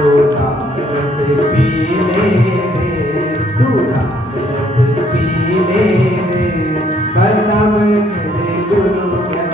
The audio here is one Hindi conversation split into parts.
तो राम रस पी ले रे, तू राम रस पी ले रे, बता मेरे गुरु क्या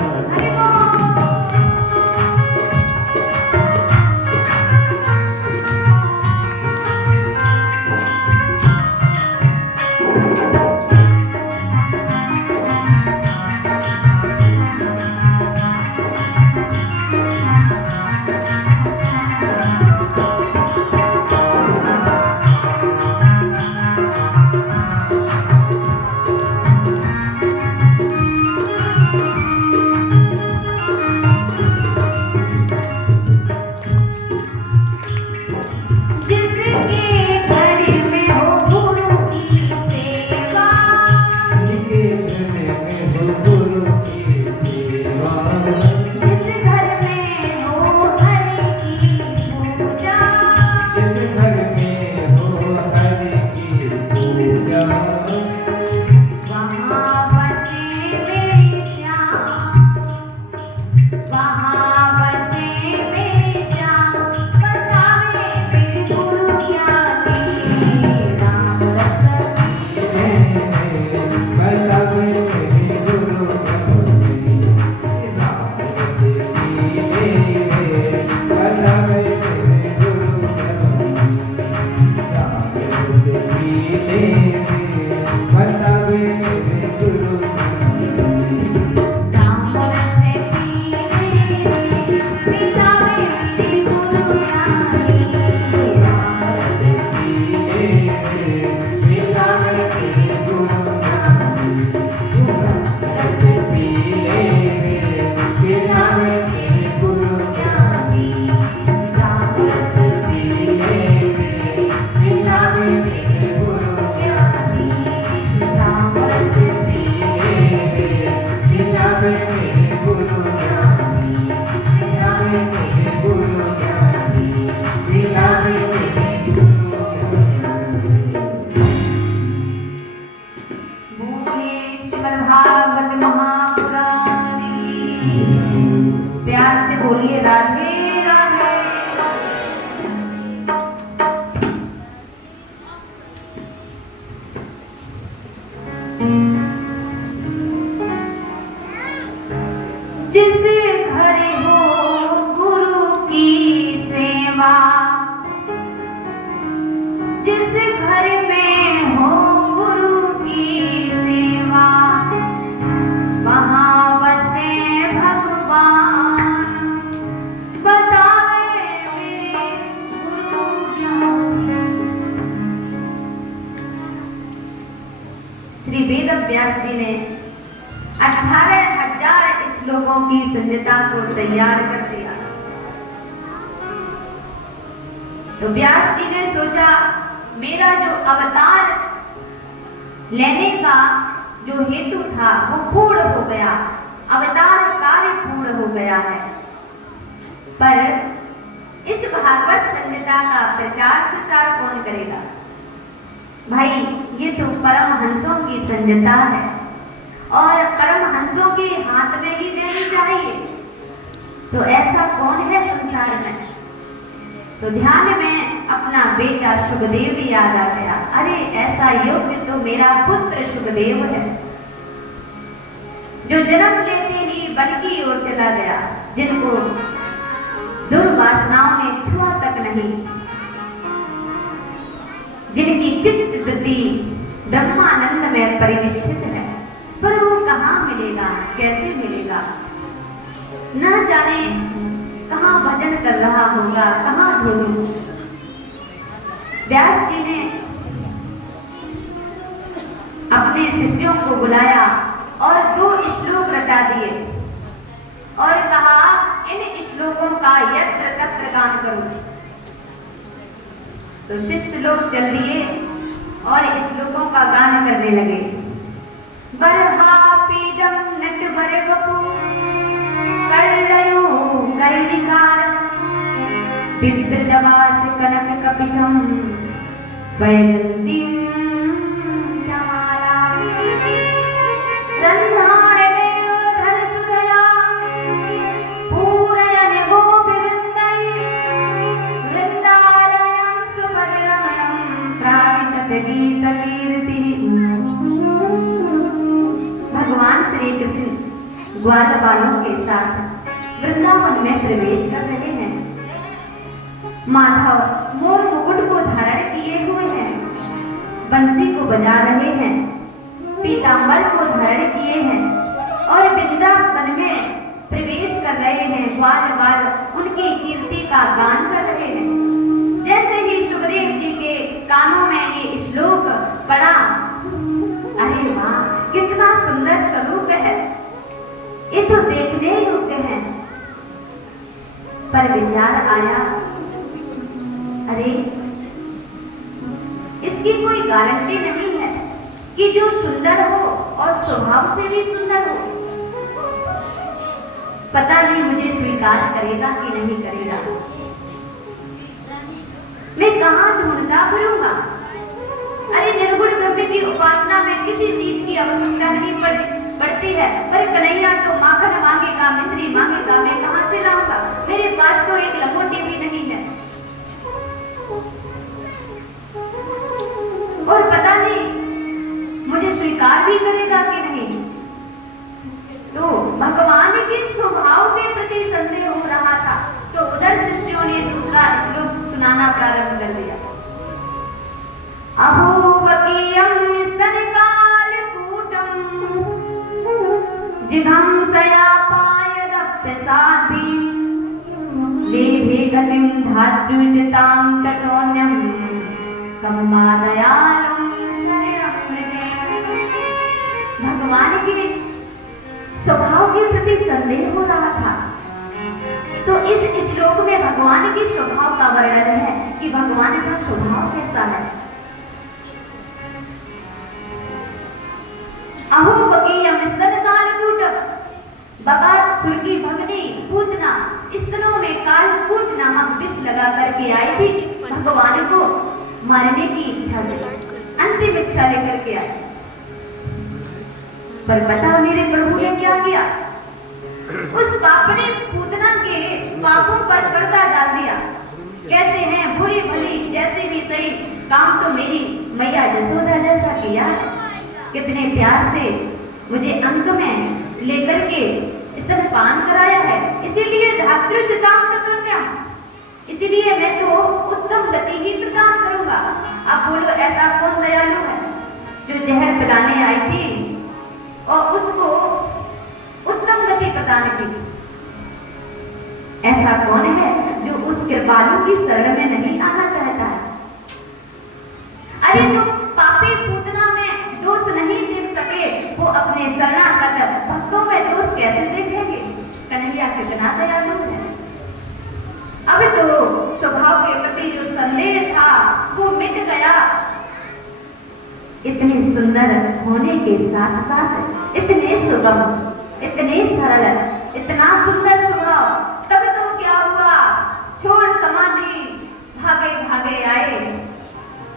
बोलिए राधे राधे। जिस घर हो गुरु की सेवा, जिस घर में हो गुरु की सेवा, वहाँ बसे भगवान। बताए मेरे गुरु ज्ञान। श्री वेद व्यास जी ने 18,000 श्लोकों की संहिता को तैयार कर दिया। तो व्यास जी ने सोचा मेरा जो अवतार लेने का जो हेतु था वो पूर्ण हो गया, अवतार कार्य पूर्ण हो गया है। पर इस भागवत संहिता का प्रचार प्रसार कौन करेगा? भाई ये तो परमहंसों की संहिता है और परमहंसों के हाथ में ही देनी चाहिए। तो ऐसा कौन है संसार में? तो ध्यान में अपना बेटा सुखदेव याद आ गया। अरे ऐसा योग्य तो मेरा पुत्र सुखदेव है, जो जन्म लेते ही वन की ओर चला गया, जिनको दुर्वासनाओं ने छुआ तक नहीं, जिनकी चित्त वृत्ति ब्रह्मानंद में परिनिष्ठित है। पर वो कहाँ मिलेगा, कैसे मिलेगा? न जाने कहाँ भजन कर रहा होगा, कहाँ ढूंढूं। व्यास जी ने अपने शिष्यों को बुलाया और 2 श्लोक रटा दिए और कहा इन श्लोकों का यत्र तत्र गान करो। तो शिष्य लोग चल दिए और श्लोकों का गान करने लगे। बरहा पीडम नट बर बपू करलयो कर्णिकारम विप्र जवास कनक कपिशम वैजंतीम जमाला रंधार वेणुधर सुदया पूरयन गोपी वृंदाई ग्वाल बालों के साथ वृंदावन में प्रवेश कर रहे हैं। माधव मोर मुकुट को धारण किए हुए हैं, बंसी को बजा रहे हैं, पीतांबर को धारण किए हैं और वृंदावन में प्रवेश कर रहे हैं। ग्वाल बाल उनकी कीर्ति का गान कर रहे हैं। जैसे ही सुखदेव जी के कानों में ये श्लोक पड़ा, अरे वाह, कितना सुंदर स्वरूप है, ये तो देखने योग्य है। पर विचार आया, अरे इसकी कोई गारंटी नहीं है कि जो सुंदर हो और स्वभाव से भी सुंदर हो, पता नहीं मुझे स्वीकार करेगा कि नहीं करेगा। मैं कहां ढूंढता फिरूंगा। अरे निर्गुण ब्रह्म की उपासना में किसी चीज की आवश्यकता नहीं पड़ती है, पर कन्हैया तो माखन मांगेगा, मिश्री मांगेगा, मैं कहां से लाऊंगा। मेरे पास तो एक लंगोटी भी नहीं है और पता नहीं मुझे स्वीकार भी करेगा कि नहीं। तो भगवान के स्वभाव के प्रति संदेह हो रहा था, तो उधर शिष्यों ने दूसरा श्लोक सुनाना प्रारंभ कर दिया। अहोवकीयं स्तनकालकूटं जिघंसयापायदप्यसाध्वीं लेभे गतिं धात्र्युचितां ततोऽन्यं कममादयालं शरणमृजे। भगवान के स्वभाव के प्रति संदेह हो रहा था, तो इस श्लोक में भगवान के स्वभाव का वर्णन है कि भगवान का स्वभाव कैसा है। अहोवकीयं स्तनकालकूटं, बकासुर की भगनी पूतना स्तनों में कालकूट नामक विष लगा करके आई थी भगवान को मारने की इच्छा से, अंतिम इच्छा लेकर के आई। पर पता मेरे प्रभु ने क्या किया, उस पापने पूतना के पापों पर पर्दा डाल दिया। कहते हैं बुरी भली जैसे भी सही काम तो मेरी मैया यशोदा जैसा किया। कितने प्यार से मुझे अंक में लेकर के स्तनपान कराया है, इसीलिए धात्र्युचितां ततोऽन्यं, इसीलिए मैं तो उत्तम गति ही प्रदान करूंगा। अब बोलो ऐसा कौन दयालु है जो जहर पिलाने आई थी और उसको उत्तम गति प्रदान की। ऐसा कौन है जो उस कृपालु की शरण में नहीं आना चाहता है। अरे जो पापी पूतना में दोष नहीं देख सके, वो अपने शरणागत भक्तों में दोष कैसे देखेंगे। कन्हैया कितना दयालु है। अब तो स्वभाव के प्रति जो संदेह था वो मिट गया। इतने सुंदर होने के साथ साथ इतने सुगम, इतने सरल, इतना सुंदर स्वभाव, तब तो क्या हुआ, छोड़ समाधि भागे भागे आए।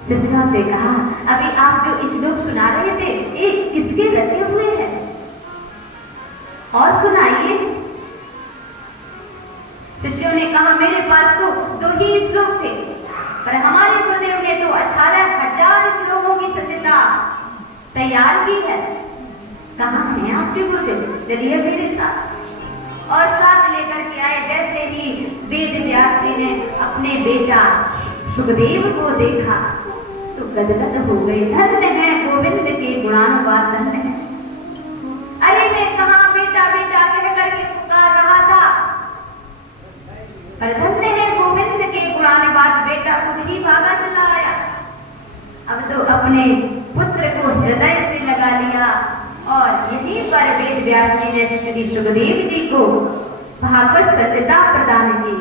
शिष्यों से कहा, अभी आप जो श्लोक सुना रहे थे ये किसके रचे हुए हैं, और सुनाइए। शिष्यों ने कहा, मेरे पास तो 2 ही श्लोक थे, पर हमारे गुरुदेव ने तो 18,000 श्लोकों की संचिता तैयार की है। कहाँ हैं आपके गुरुदेव, चलिए मेरे साथ। और साथ लेकर के आए। जैसे ही वेद व्यास जी ने अपने बेटा सुखदेव को देखा तो गदगद हो गए। धन्य है गोविंद के गुणानुवाद, धन्य है। अरे मैं कहाँ बेटा बेटा कह करके पुकार रहा था, पर धन्य है गोविंद के गुणानुवाद, बेटा खुद ही भागा चला आया। अब तो अपने पुत्र को हृदय से लगा लिया और यहीं पर वेद व्यास जी ने श्री सुखदेव जी को भागवत सत्यता प्रदान की।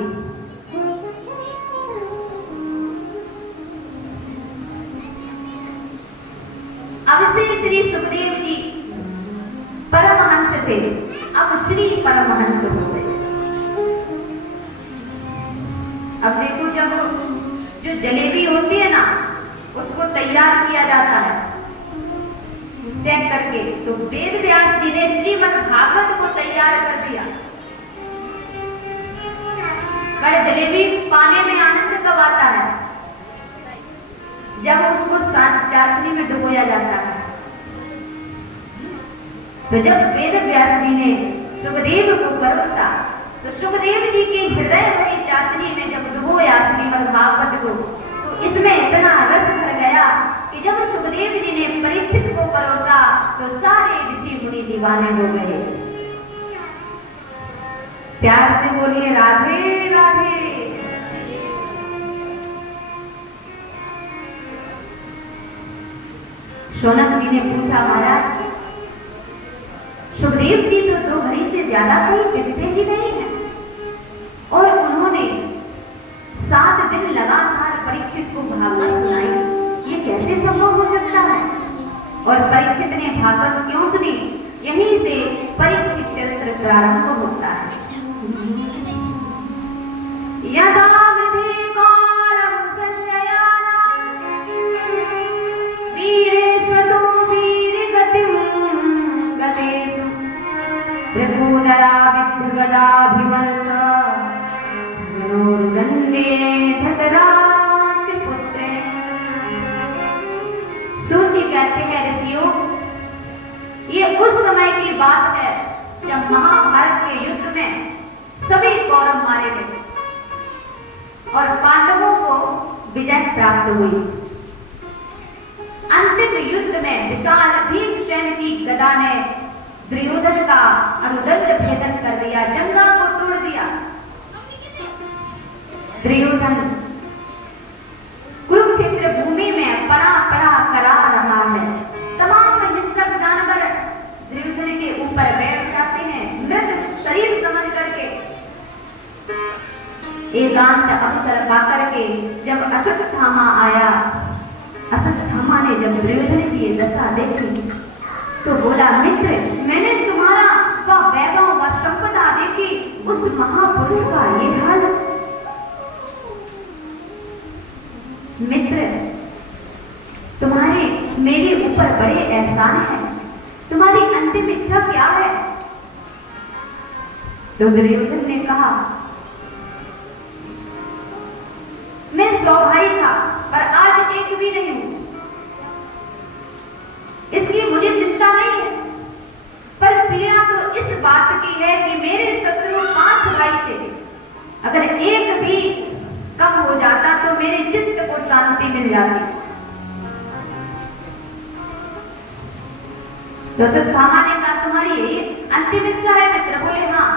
अब से श्री सुखदेव जी परमहंस थे, अब श्री परमहंस हो गए। अब देखो, जब जो जलेबी होती है ना, उसको तैयार किया जाता है सेक करके, तो वेद व्यास जी ने श्रीमद् भागवत को तैयार कर दिया। पर जलेबी पाने में आनंद कब आता है, जब उसको चाशनी में डुबोया जाता है। तो जब वेद व्यास जी ने सुखदेव को परोसा। तो सुखदेव जी के हृदय भरी चाशनी में जब डुबोया श्रीमद् भागवत को, तो इसमें इतना रस भर गया कि जब सुखदेव जी ने परीक्षित को परोसा तो सारे ऋषि मुनि दीवाने हो गए। प्यार से बोलिए राधे राधे। शौनक जी ने पूछा, महाराज सुखदेव जी तो 2 घड़ी से ज्यादा कोई टिकते ही नहीं है, और उन्होंने 7 दिन लगातार परीक्षित को भागवत सुनाई, ये कैसे संभव हो सकता है? और परीक्षित ने भागवत क्यों सुनी? यहीं से परीक्षित चरित्र प्रारंभ होता है। यदा सूर्य कहते हैं ऋषियों, ये उस समय की बात है जब महाभारत के युद्ध में सभी कौरव मारे गए और पांडवों को विजय प्राप्त हुई। अंतिम युद्ध में विशाल भीमसेन की गदा ने दुर्योधन का अनुदंड भेदन कर दिया, जंगा को तोड़ दिया। दुर्योधन कुरुक्षेत्र भूमि में पड़ा पड़ा करा रहा है। तमाम हिंसक जानवर दुर्योधन के ऊपर बैठ जाते हैं, मृत शरीर समझ करके। एकांत अवसर पाकर के जब अश्वत्थामा आया, अश्वत्थामा ने जब दुर्योधन की दशा देखी तो बोला, मित्र मैंने तुम्हारा वह वैभव व संपदा देखी, उस महापुरुष का ये हाल। मित्र तुम्हारे मेरे ऊपर बड़े एहसान है, तुम्हारी अंतिम इच्छा क्या है? तो दुर्योधन ने कहा, मैं 100 भाई था पर आज एक भी नहीं हूं, इसलिए मुझे चिंता नहीं है। पर पीड़ा तो इस बात की है कि मेरे शत्रु 5 भाई थे, अगर एक भी कम हो जाता तो मेरे चित्त को शांति मिल जाती। तो अश्वत्थामा ने कहा, तुम्हारी यही अंतिम इच्छा है मित्र? बोले हाँ।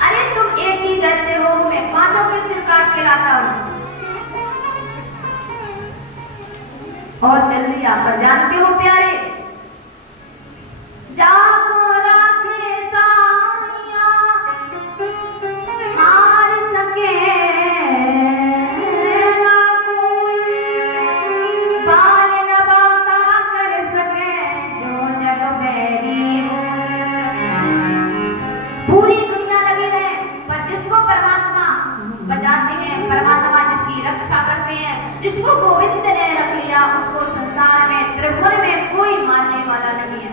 अरे तुम एक ही करते हो, मैं 5 के सिर काट के लाता हूं। और चल लिया। पर जानते हो प्यारे, जाको राखे साइया हार सके ना कोई, बाल न बाका कर सके जो जग बैरी। पूरी दुनिया लगी है, पर जिसको परमात्मा बचाते हैं, परमात्मा जिसकी रक्षा करते हैं, जिसको गोविंद ने रख लिया, उसको संसार में त्रिभुवन में कोई मारने वाला नहीं है।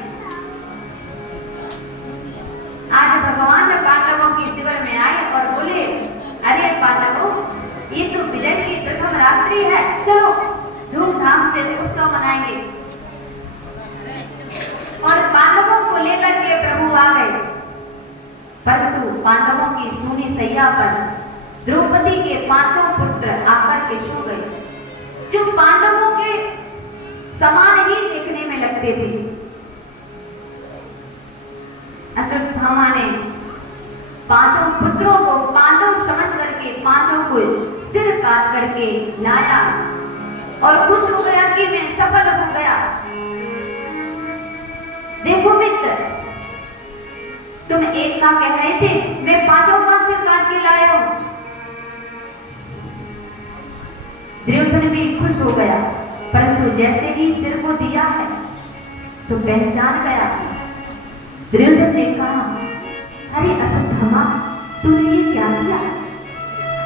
आज भगवान पांडवों की शिविर में आए और बोले, अरे पांडवों, ये तो विजय की प्रथम रात्रि है, चलो धूमधाम से उत्सव मनाएंगे। और पांडवों को लेकर के प्रभु आ गए, परंतु पांडवों की सूनी सैया पर द्रौपदी के 5 पुत्र आकर के सो गए, जो पांडवों के समान ही देखने में लगते थे। अश्वत्थामा ने 5 पुत्रों को पांडव समझ करके 5 को सिर काट करके लाया और खुश हो गया कि मैं सफल हो गया। देखो मित्र, तुम एक का कह रहे थे, मैं 5 का सिर काट के लाया हूं। दुर्योधन भी खुश हो गया, परंतु जैसे ही सिर को दिया है तो पहचान गया। दुर्योधन ने कहा, अरे अश्वत्थामा, तूने ये क्या किया?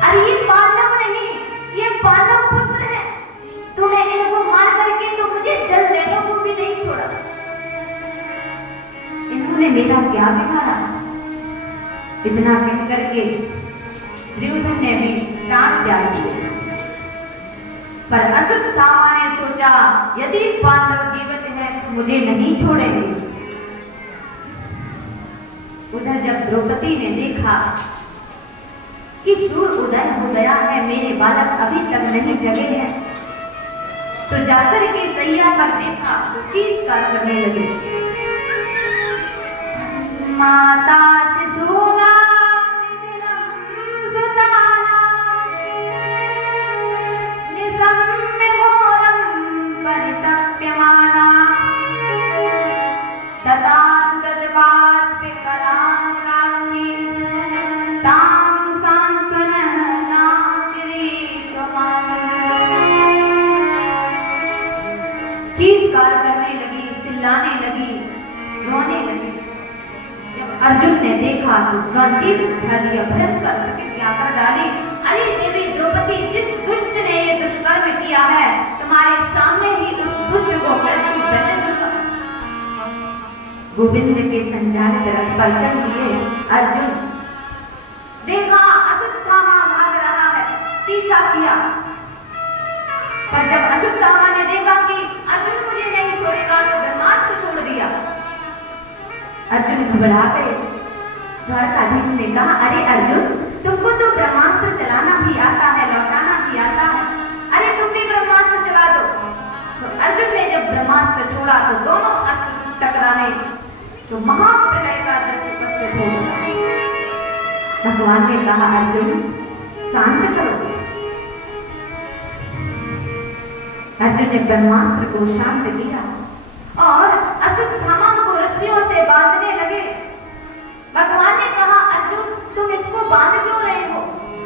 अरे ये पांडव नहीं, ये पांडव पुत्र है, तूने इनको मार करके तो मुझे जल देने को भी नहीं छोड़ा। इन्होंने मेरा क्या बिगाड़ा? इतना कह करके दुर्योधन ने भी प्राण त्याग दिए। पर अश्वत्थामा ने सोचा, यदि पांडव जीवित हैं तो मुझे नहीं छोड़ेंगे। उधर जब द्रौपदी ने देखा कि सूर्य उदय हो गया है, मेरे बालक अभी तक नहीं जगे हैं, तो जाकर के सैया पर देखा तो चीत्कार करने लगे, माता शिशूना निसम्य घोरम परितप्यमाना तथा गजबाष्पकरान्राक्षी तां सांत्वनः नागरीत्वमाम्। चीत्कार करने लगी, चिल्लाने लगी, रोने लगी। जब अर्जुन ने देखा तो गांडीव उठा लिया, भयंकर प्रतिज्ञा कर डाली, अरे देवी द्रौपदी, जिस दुष्ट ने ये दुष्कर्म किया है, तुम्हारे सामने ही उस दुष्ट को मृत्यु दंड दूंगा। गोविंद के संचालित रथ पर चढ़ दिए अर्जुन। देखा अश्वत्थामा भाग रहा है, पीछा किया, पर जब अश्वत्थामा ने देखा कि अर्जुन मुझे नहीं छोड़ेगा तो ब्रह्मास्त्र छोड़ दिया। अर्जुन घबरा गए। द्वारकाधीश ने कहा, अरे अर्जुन, तुमको तो ब्रह्मास्त्र चलाना भी आता है, लौटाना भी आता है, अरे तुम भी ब्रह्मास्त्र चला दो। तो अर्जुन ने जब ब्रह्मास्त्र छोड़ा तो दोनों अस्त्र टकराए तो महाप्रलय का दृश्य प्रस्तुत हो गया। भगवान ने कहा, अर्जुन शांत करो। अर्जुन ने ब्रह्मास्त्र को शांत किया और अश्वत्थामा को रस्सियों से बांधने लगे। भगवान ने कहा, अर्जुन तुम इसको बांध क्यों रहे हो?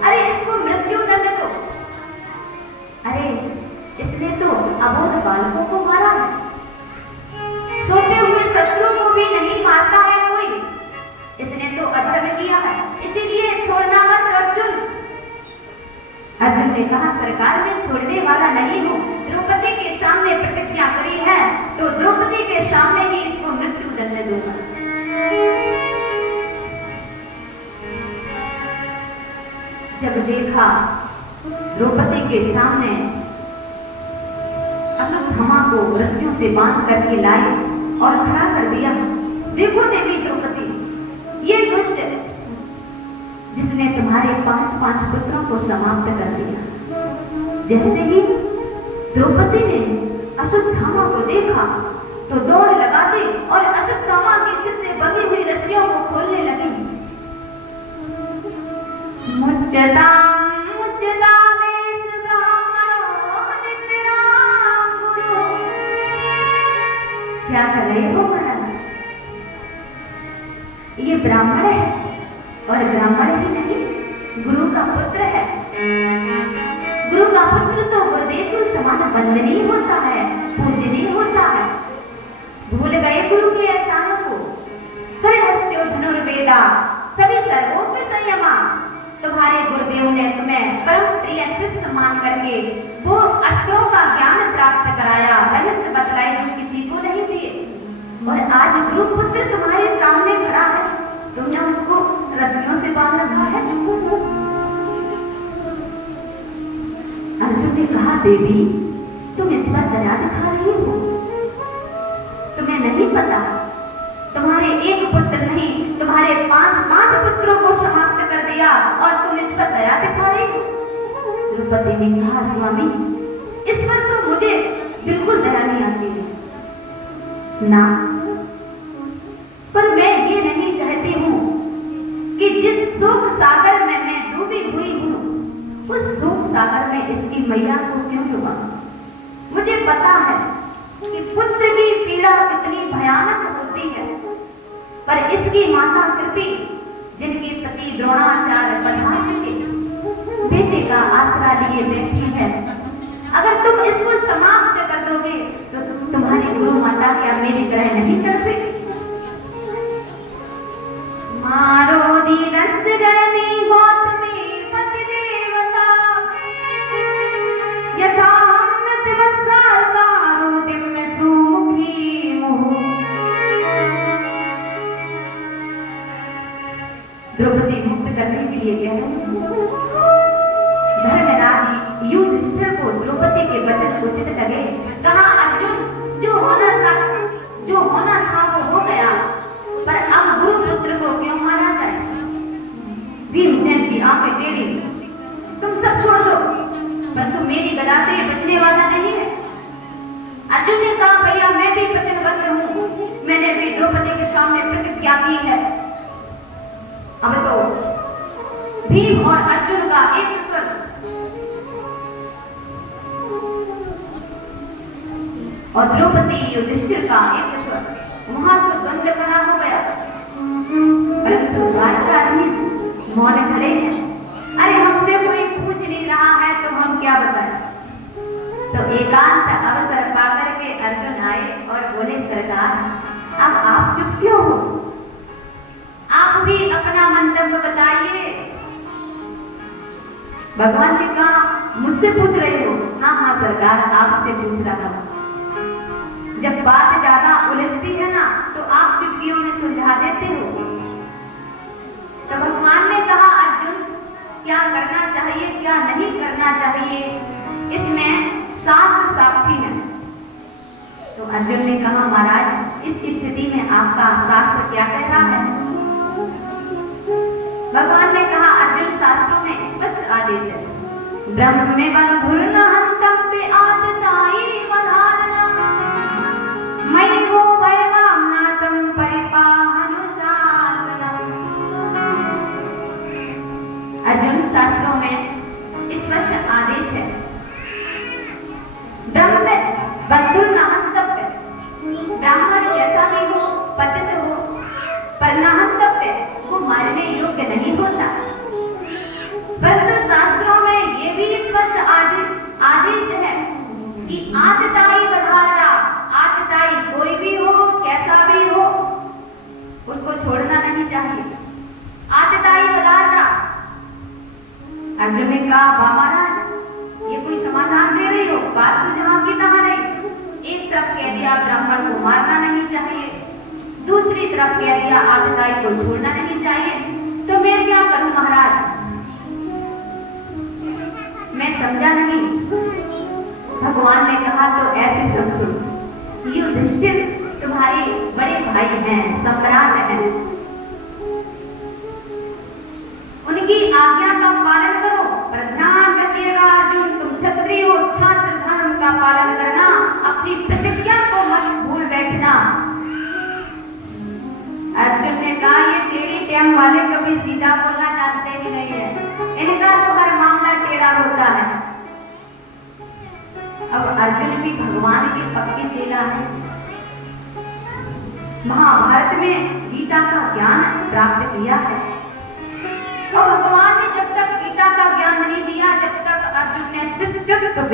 अरे इसको मृत्यु दंड दो। अरे इसने तो अबोध बालकों को मारा है, सोते हुए शत्रु को भी नहीं मारता है कोई, इसने तो अधर्म किया है, इसीलिए छोड़ना मत अर्जुन। अर्जुन ने कहा, सरकार मैं छोड़ने वाला नहीं हूँ, द्रौपदी के सामने प्रतिज्ञा करी है तो द्रौपदी के सामने ही इसको मृत्यु दंड दूंगा। जब देखा द्रौपदी के सामने अश्वत्थामा को रस्सियों से बांध करके लाए और खड़ा कर दिया। देखो देवी द्रौपदी, ये दुष्ट जिसने तुम्हारे 5 पुत्रों को समाप्त कर दिया। जैसे ही द्रौपदी ने अश्वत्थामा को देखा तो दौड़ लगा दी और अश्वत्थामा के सिर से बंधी हुई रस्सियों को खोलने लगी। मुच्यतां मुच्यतामेष ब्राह्मणो नित्यराम गुरु। क्या कर रहे हो महाराज? ये ब्राह्मण है और ब्राह्मण ही नहीं, गुरु का पुत्र है। गुरु का पुत्र तो गुरुदेव को समान वंदनीय होता है, पूजनीय होता है। भूल गए गुरु के एहसानों को। सर्वस्यो धनुर्वेदा सभी सर्वों में संयमा। तुम्हारे गुरुदेव ने तुम्हें परम प्रिय शिष्य मान करके वो अस्त्रों का ज्ञान प्राप्त कराया, रहस्य बतलाए जो किसी को नहीं दिए। और आज गुरु पुत्र तुम्हारे सामने खड़ा है, तुमने उसको रस्सियों से बांध रखा है। अर्जुन ने कहा, देवी तुम इस पर दया दिखा रही हो, तुम्हें नहीं पता तुम्हारे एक पुत्र नहीं तुम्हारे 5 पुत्रों को समाप्त कर दिया और तुम इस पर दया दिखा रही हो। द्रौपदी ने कहा, स्वामी इस पर तो मुझे बिल्कुल दया नहीं आती है ना, पर मैं ये नहीं चाहती हूँ कि जिस शोक सागर में मैं डूबी हुई हूँ उस शोक सागर में इसकी मैया को क्यों डूबा। मुझे पता है कि पुत्र की पीड़ा कितनी भयानक होती है, पर इसकी माता कृपी जिनके पति द्रोणाचार्य प्रधान के बेटे का आसरा लिए बैठी है, अगर तुम इसको समाप्त कर दोगे तो तुम्हारी गुरु माता क्या मेरी ग्रह नहीं तड़पेगी। मारो दीनस्य जननी गौतमी पति देवता यथा अमृत वत्सारता रोदिम में श्रुमुखी मुहु। द्रौपदी मुक्त करने के लिए कह रहे हैं। धर्मराज युधिष्ठिर को द्रौपदी के वचन उचित लगे। कहा, अर्जुन जो होना था वो हो गया, पर अब गुरु पुत्र को क्यों आंखें टेढ़ी, तुम सब छोड़ दो, परंतु मेरी गदा से बचने वाला नहीं है। अर्जुन ने कहा, भैया मैं भी वचनबद्ध हूँ, मैंने भी द्रौपदी के सामने प्रतिज्ञा की है। अब तो भीम और अर्जुन का एक स्वर और द्रौपदी युधिष्ठिर का एक स्वर, वहां तो द्वंद्व खड़ा हो गया, परंतु द्वारकाधीश मौन खड़े हैं। अरे हमसे कोई पूछ नहीं रहा है तो हम क्या बताएं। तो एकांत अवसर पाकर के अर्जुन आए और बोले, सरदार अब आप चुप क्यों हो? आप भी अपना मंतव्य बताइए। भगवान ने कहा, मुझसे पूछ रहे हो? हाँ हाँ सरकार, आपसे पूछ रहा हूं। जब बात ज्यादा उलझती है ना तो आप चुटकियों में सुलझा देते हो। तो भगवान ने कहा, अर्जुन क्या करना चाहिए क्या नहीं करना चाहिए इसमें शास्त्र साक्षी है। तो अर्जुन ने कहा, महाराज इस स्थिति में आपका शास्त्र क्या कह रहा है? भगवान ने कहा, अर्जुन शास्त्रों में स्पष्ट आदेश है, ब्रह्मे बंधुर्न हन्तव्य आदताई वधारणा मयि वो वैवाम्नातं परिपाहनुशासनम्। अर्जुन शास्त्रों में स्पष्ट आदेश है, ब्रह्म बंधुर्न हन्तव्य, ब्राह्मण कैसा भी हो, पतित हो, पर न हन्तव्य, वो मारने योग्य नहीं होता। परंतु शास्त्रों में ये भी स्पष्ट आदेश है कि आतताई वधारणा, आतताई कोई भी हो कैसा भी हो उसको छोड़ना नहीं चाहिए। आतताई वधारणा। अर्जुन ने कहा, वाह महाराज ये कोई समाधान दे रही हो, बात तो जहां की तहां नहीं। एक तरफ कह दिया ब्राह्मण को मारना नहीं चाहिए, दूसरी तरफ कह दिया आतताई को छोड़ना नहीं चाहिए, तो मैं क्या करूं महाराज? मैं समझा नहीं। भगवान ने कहा, तो ऐसे समझो, युधिष्ठिर तुम्हारे बड़े भाई हैं, सम्राट हैं, उनकी आज्ञा का पालन करो। पर ध्यान रखिएगा अर्जुन, तुम क्षत्रिय हो, छात्र धर्म का पालन करना, अपनी प्रतिज्ञा को मत भूल बैठना। अर्जुन ने कहा, ये टेढ़ी टेम वाले कभी सीधा बोलना जानते ही नहीं है, इनका तो हर मामला टेढ़ा होता है। अब अर्जुन भी भगवान की पक्की चेला है, महाभारत में गीता का ज्ञान प्राप्त किया है,